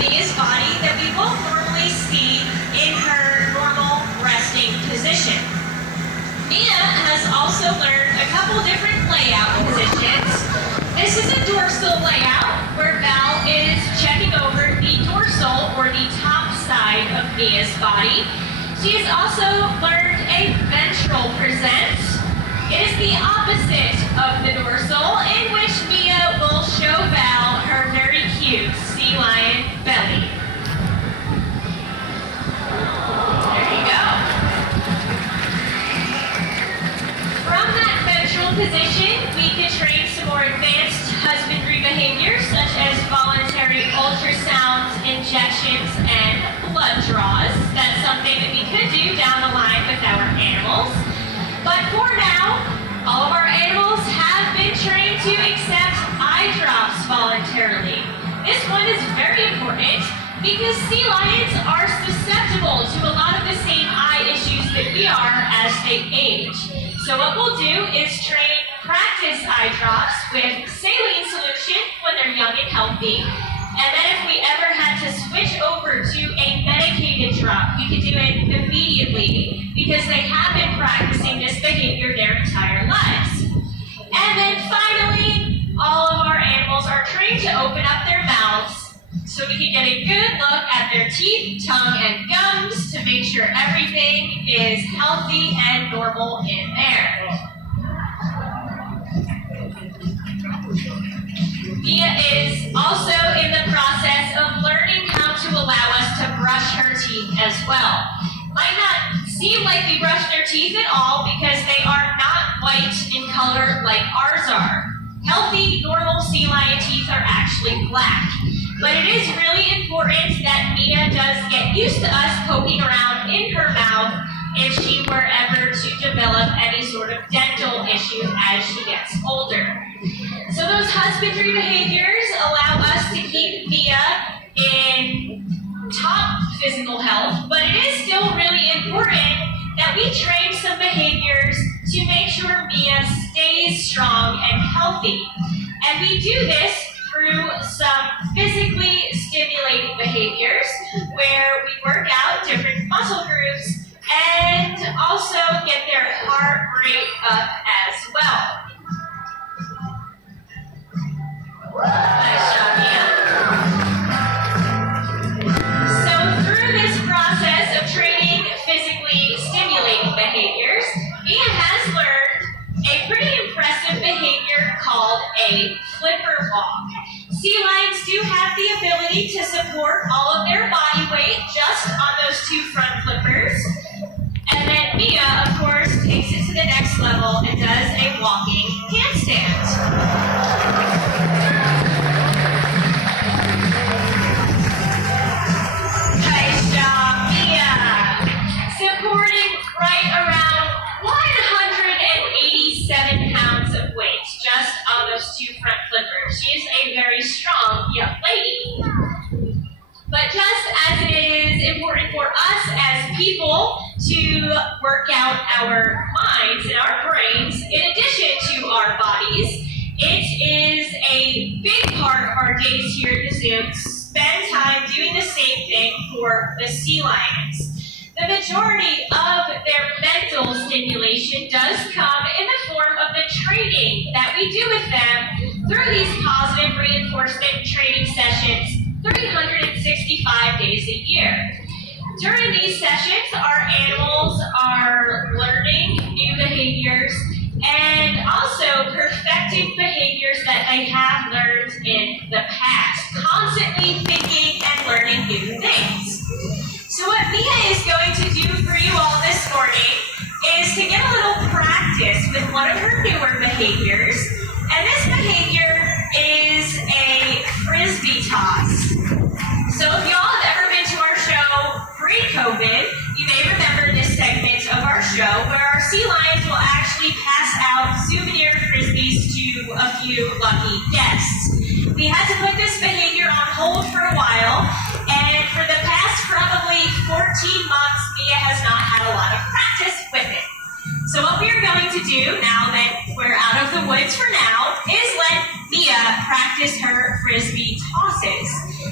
Mia's body that we won't normally see in her normal resting position. Mia has also learned a couple different layout positions. This is a dorsal layout where Val is checking over the dorsal or the top side of Mia's body. She has also learned a ventral present. It is the opposite of the dorsal, in which Mia will show Val her very cute sea lion belly. There you go. From that ventral position, we can train some more advanced husbandry behaviors, such as voluntary ultrasounds, injections, and blood draws. That's something that we could do down the line with our animals. But for now, all of our animals have been trained to accept eye drops voluntarily. This one is very important because sea lions are susceptible to a lot of the same eye issues that we are as they age. So what we'll do is train practice eye drops with saline solution when they're young and healthy. And then if we ever had to switch over to a medicated drop, we could do it immediately because they have been practicing this behavior their entire lives. And then finally, all of our animals are trained to open up their mouths so we can get a good look at their teeth, tongue, and gums to make sure everything is healthy and normal in there. Mia is also in the process of learning how to allow us to brush her teeth as well. Might not seem like we brush their teeth at all because they are not white in color like ours are. Healthy, normal sea lion teeth are actually black. But it is really important that Mia does get used to us poking around in her mouth if she were ever to develop any sort of dental issue as she gets older. So those husbandry behaviors allow us to keep Mia in top physical health, but it is still really important that we train some behaviors to make sure Mia stays strong and healthy. And we do this through some physically stimulating behaviors where we work out different muscle groups and also get their heart rate up as well. Nice job, Mia. So through this process of training physically stimulating behaviors, Mia has learned a pretty impressive behavior called a flipper walk. Sea lions do have the ability to support all of their body weight just on those two front flippers. And then Mia, of course, takes it to the next level and does a walking handstand. Supporting right around 187 pounds of weight just on those two front flippers. She is a very strong young lady. But just as it is important for us as people to work out our minds and our brains in addition to our bodies, it is a big part of our days here at the zoo to spend time doing the same thing for the sea lions. The majority of their mental stimulation does come in the form of the training that we do with them through these positive reinforcement training sessions 365 days a year. During these sessions, our animals are learning new behaviors and also perfecting behaviors that they have learned in the past, constantly thinking and learning new things. So what Mia is going to do for you all this morning is to get a little practice with one of her newer behaviors. And this behavior is a frisbee toss. So if y'all have ever been to our show pre-COVID, you may remember this segment of our show where our sea lions will actually pass out souvenir frisbees to a few lucky guests. We had to put this behavior on hold for a while, and for the past probably 14 months, Mia has not had a lot of practice with it. So what we are going to do, now that we're out of the woods for now, is let Mia practice her frisbee tosses.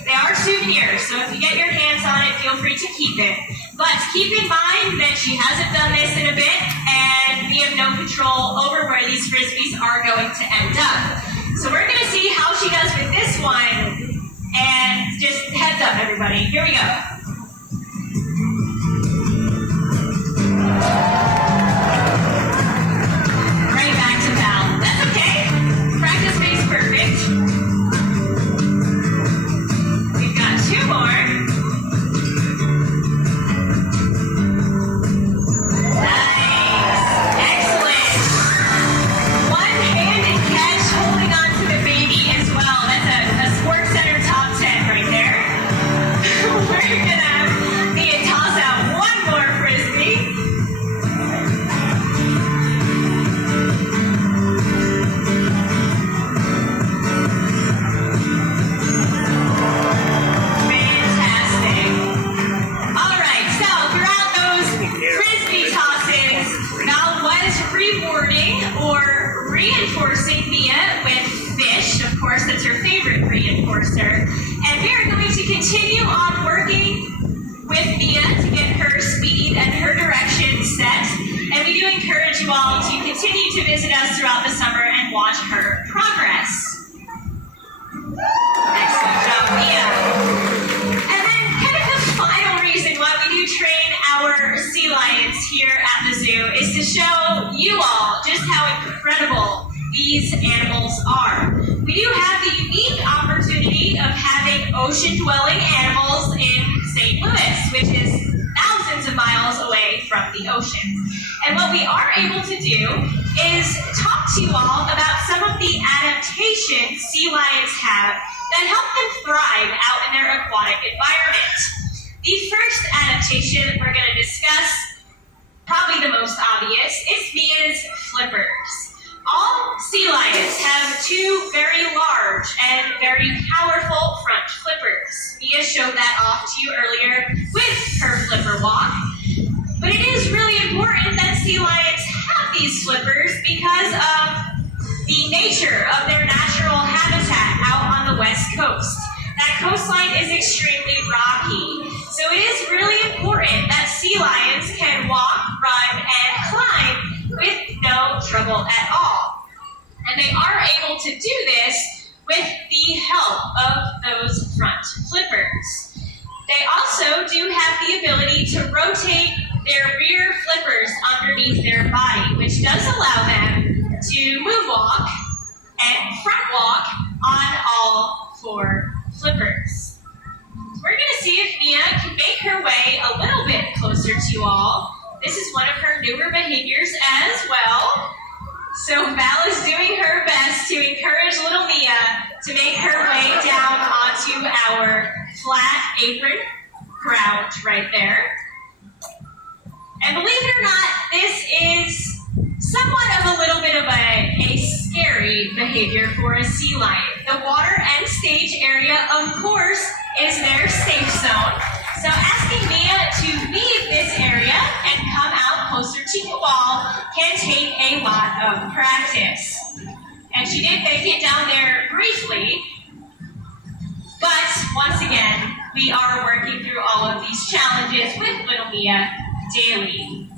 They are souvenirs, so if you get your hands on it, feel free to keep it. But keep in mind that she hasn't done this in a bit, and we have no control over where these Frisbees are going to end up. So we're going to see how she does with this one, and just heads up, everybody. Here we go. Right back to Val. That's okay. Practice makes perfect. We've got two more. Nice. Excellent. One-handed catch, holding on to the baby as well. That's a Sports Center top 10 right there. We're gonna need to toss out one more Frisbee. Fantastic. All right, so throughout those Frisbee tosses, Val was rewarding or reinforcing Mia with fish. Of course, that's her favorite reinforcer. And we are going to continue on working with Mia to get her speed and her direction set. And we do encourage you all to continue to visit us throughout the summer and watch her progress. Excellent job, Mia. And then kind of the final reason why we do train our sea lions here at the zoo is to show you all just how incredible these animals are. We do have the unique opportunity of having ocean-dwelling animals in St. Louis, which is thousands of miles away from the ocean. And what we are able to do is talk to you all about some of the adaptations sea lions have that help them thrive out in their aquatic environment. The first adaptation we're going to discuss, probably the most obvious, is Mia's flippers. All sea lions have two very large and very powerful front flippers. Mia showed that off to you earlier with her flipper walk. But it is really important that sea lions have these flippers because of the nature of their natural habitat out on the west coast. That coastline is extremely rocky. So it is really important that sea lions can walk, run, and climb with no trouble at all. And they are able to do this with the help of those front flippers. They also do have the ability to rotate their rear flippers underneath their body, which does allow them to moonwalk and front walk on all four flippers. We're going to see if Mia can make her way a little bit closer to you all. This is one of her newer behaviors as well. So Val is doing her best to encourage little Mia to make her way down onto our flat apron ground right there. And believe it or not, this is somewhat of a little bit of a scary behavior for a sea lion. The water and stage area, of course, is their safe zone. So asking Mia to leave this area and come out closer to you all can take a lot of practice. And she did make it down there briefly, but once again, we are working through all of these challenges with little Mia daily.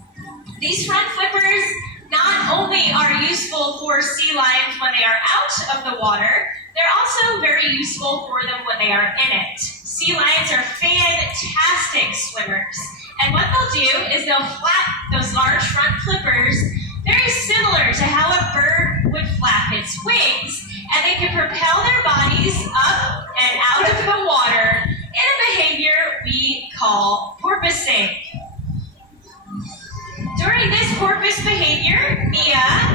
These front flippers not only are useful for sea lions when they are out of the water, they're also very useful for them when they are in it. Sea lions are fantastic swimmers. And what they'll do is they'll flap those large front flippers very similar to how a bird would flap its wings, and they can propel their bodies up and out of the water in a behavior we call porpoising. During this porpoise behavior, Mia